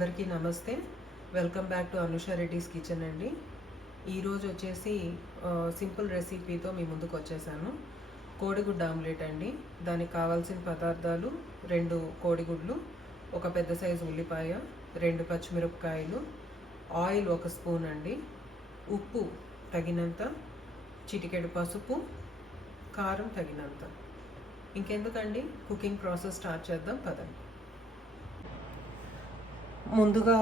అందరికీ నమస్తే. Welcome back to Anusha Reddy's kitchen అండి. ఈరోజు వచ్చేసి సింపుల్ రెసిపీతో మీ ముందుకు వచ్చేసాను. కోడిగుడ్డు ఆమ్లెట్ అండి. దానికి కావాల్సిన పదార్థాలు 2 కోడిగుడ్లు, ఒక పెద్ద సైజు ఉల్లిపాయ, 2 పచ్చిమిరపకాయలు, ఆయిల్ 1 స్పూన్ అండి, ఉప్పు తగినంత, చిటికెడు పసుపు, కారం తగినంత. ఇంకెందుకండి, కుకింగ్ ప్రాసెస్ స్టార్ట్ చేద్దాం పదండి. ముందుగా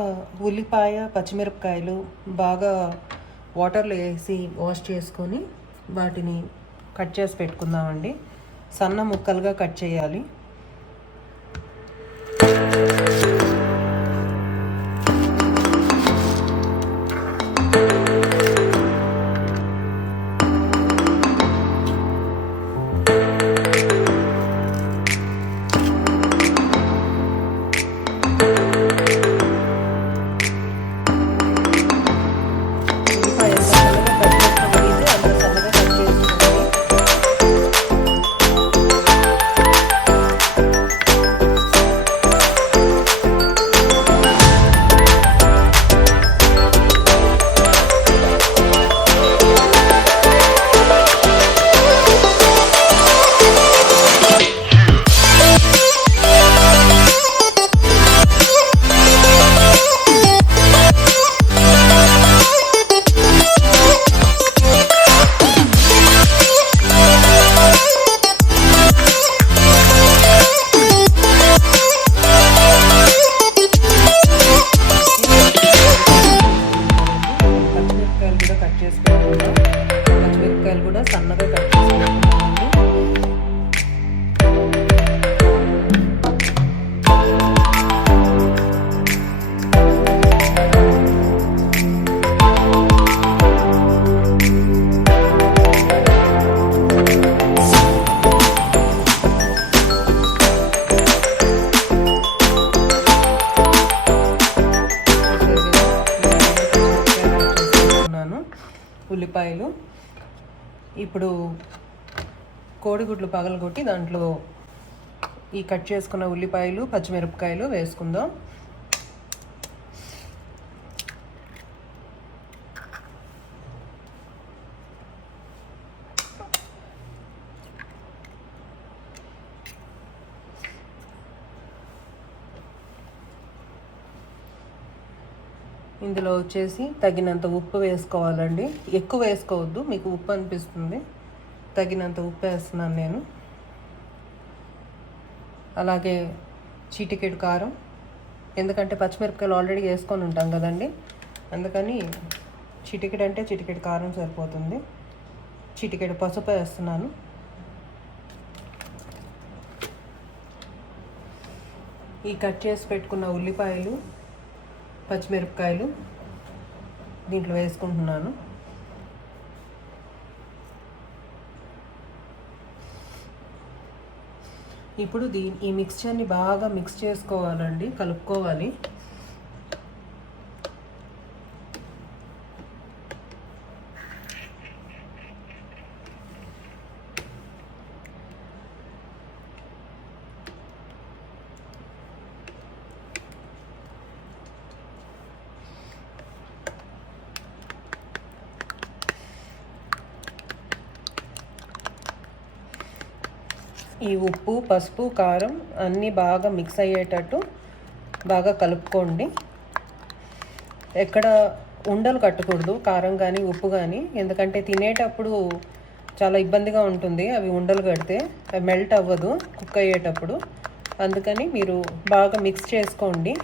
ఉల్లిపాయ, పచ్చిమిరపకాయలు బాగా వాటర్లో వేసి వాష్ చేసుకొని వాటిని కట్ చేసి పెట్టుకుందామండి. సన్న ముక్కలుగా కట్ చేయాలి. పచ్చిమిరపకాయలు కూడా సన్నగా కట్ చేసుకుంటున్నామండి. ఉల్లిపాయలు ఇప్పుడు కోడిగుడ్లు పగలగొట్టి దాంట్లో ఈ కట్ చేసుకున్న ఉల్లిపాయలు, పచ్చిమిరపకాయలు వేసుకుందాం. ఇందులో వచ్చేసి తగినంత ఉప్పు వేసుకోవాలండి. ఎక్కువ వేసుకోవద్దు, మీకు ఉప్పు అనిపిస్తుంది. తగినంత ఉప్పు వేస్తున్నాను నేను. అలాగే చిటికెడు కారం, ఎందుకంటే పచ్చిమిరపకాయలు ఆల్రెడీ వేసుకొని ఉంటాం కదండి, అందుకని చిటికెడు అంటే చిటికెడు కారం సరిపోతుంది. చిటికెడు పసుపు వేస్తున్నాను. ఈ కట్ చేసి పెట్టుకున్న ఉల్లిపాయలు, పచ్చిమిరపకాయలు దీంట్లో వేసుకుంటున్నాను. ఇప్పుడు ఈ మిక్స్చర్ని బాగా మిక్స్ చేసుకోవాలండి, కలుపుకోవాలి. ఈ ఉప్పు, పసుపు, కారం అన్నీ బాగా మిక్స్ అయ్యేటట్టు బాగా కలుపుకోండి. ఎక్కడ ఉండలు కట్టకూడదు, కారం కానీ ఉప్పు కానీ, ఎందుకంటే తినేటప్పుడు చాలా ఇబ్బందిగా ఉంటుంది. అవి ఉండలు కడితే అవి మెల్ట్ అవ్వదు కుక్ అయ్యేటప్పుడు. అందుకని మీరు బాగా మిక్స్ చేసుకోండి.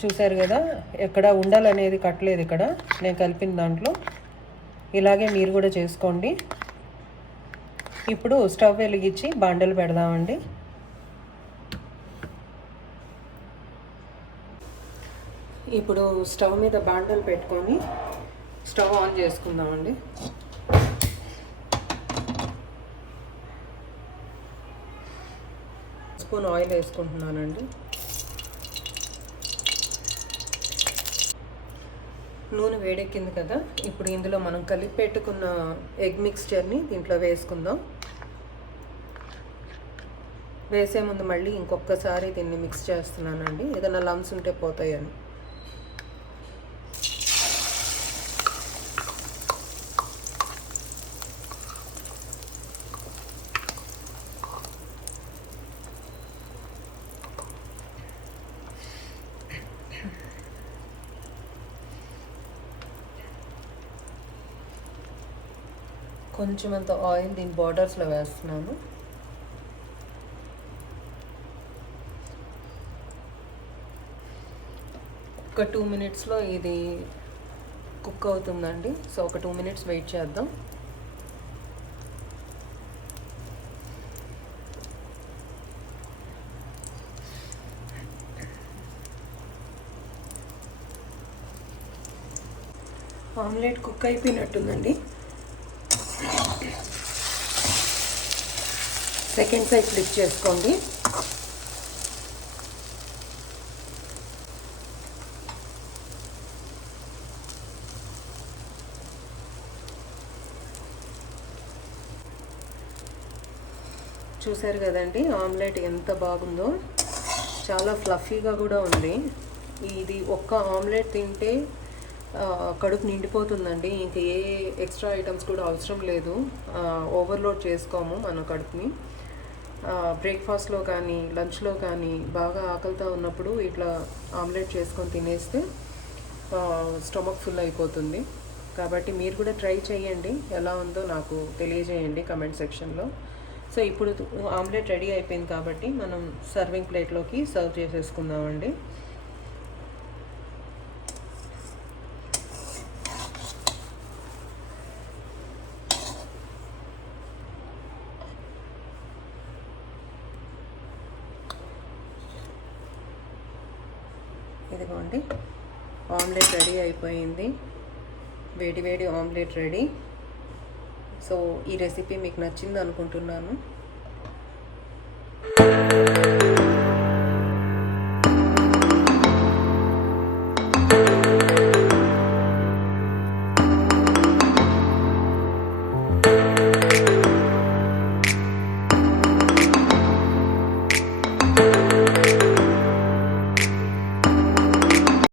చూసారు కదా, ఎక్కడ ఉండలు అనేది కట్టలేదు ఇక్కడ నేను కలిపిన దాంట్లో. ఇలాగే మీరు కూడా చేసుకోండి. ఇప్పుడు స్టవ్ వెలిగించి బాండలు పెడదామండి. ఇప్పుడు స్టవ్ మీద బాండలు పెట్టుకొని స్టవ్ ఆన్ చేసుకుందామండి. స్పూన్ ఆయిల్ వేసుకుంటున్నానండి. నూనె వేడెక్కింది కదా, ఇప్పుడు ఇందులో మనం కలిపి పెట్టుకున్న ఎగ్ మిక్స్చర్ని దీంట్లో వేసుకుందాం. వేసే ముందు మళ్ళీ ఇంకొకసారి దీన్ని మిక్స్ చేస్తున్నానండి, ఏదైనా లమ్స్ ఉంటే పోతాయని. కొంచెం అంత ఆయిల్ దీని బార్డర్స్లో వేస్తున్నాను. ఒక 2 మినిట్స్లో ఇది కుక్ అవుతుందండి. సో ఒక 2 మినిట్స్ వెయిట్ చేద్దాం. Omelette cook అయిపోయినట్టుందండి. Second side flip చేసుకోండి. చూసారు కదండి ఆమ్లెట్ ఎంత బాగుందో, చాలా ఫ్లఫీగా కూడా ఉంది. ఇది ఒక్క ఆమ్లెట్ తింటే కడుపు నిండిపోతుందండి. ఇంక ఏ ఎక్స్ట్రా ఐటమ్స్ కూడా అవసరం లేదు. ఓవర్లోడ్ చేసుకోము మన కడుపుని. బ్రేక్ఫాస్ట్లో కానీ లంచ్లో కానీ బాగా ఆకలితో ఉన్నప్పుడు ఇట్లా ఆమ్లెట్ చేసుకొని తినేస్తే స్టమక్ ఫుల్ అయిపోతుంది. కాబట్టి మీరు కూడా ట్రై చేయండి, ఎలా ఉందో నాకు తెలియజేయండి కమెంట్ సెక్షన్లో. సో ఇప్పుడు ఆమ్లెట్ రెడీ అయిపోయింది కాబట్టి మనం సర్వింగ్ ప్లేట్లోకి సర్వ్ చేసేసుకుందామండి. ఇదిగోండి ఆమ్లెట్ రెడీ అయిపోయింది. వేడి వేడి ఆమ్లెట్ రెడీ. సో ఈ రెసిపీ మీకు నచ్చింది అనుకుంటున్నాను.